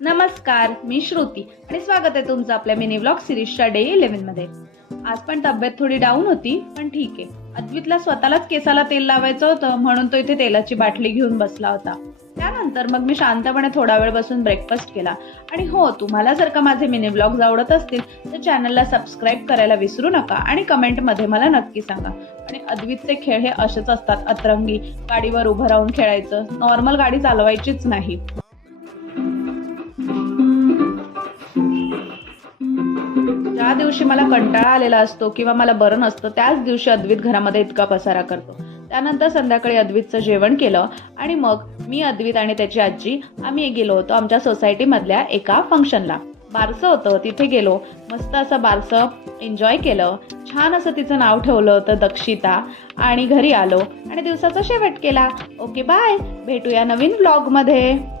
नमस्कार, मी श्रुती आणि स्वागत आहे तुमचं आपल्या मिनी व्लॉग सिरीजच्या डे 11 मध्ये. आज पण तब्येत थोडी डाऊन होती, पण ठीक आहे. अद्वितला स्वतःलाच केसाला तेल लावायचं होतं म्हणून तो इथे तेलाची बाटली घेऊन बसला होता. त्यानंतर मग मी शांतपणे थोडा वेळ बसून ब्रेकफास्ट केला. आणि हो, तुम्हाला जर का माझे मिनी व्लॉग्स आवडत असतील तर चॅनलला सबस्क्राईब करायला विसरू नका आणि कमेंटमध्ये मला नक्की सांगा. आणि अद्वितचे खेळ हे असेच असतात, अतरंगी, गाडीवर उभं राहून खेळायचं, नॉर्मल गाडी चालवायचीच नाही. ज्या दिवशी मला कंटाळा आलेला असतो किंवा मला बरं नसतं त्याच दिवशी अद्वित घरामध्ये इतका पसारा करतो. त्यानंतर संध्याकाळी अद्वितचं जेवण केलं आणि मग मी, अद्वित आणि त्याची आजी आम्ही गेलो होतो आमच्या सोसायटीमधल्या एका फंक्शनला. बारसं होतं, तिथे गेलो. मस्त असं बारसं एन्जॉय केलं. छान असं तिचं नाव ठेवलं होतं दक्षिता. आणि घरी आलो आणि दिवसाचा शेवट केला. Okay, bye. भेटूया नवीन व्लॉगमध्ये.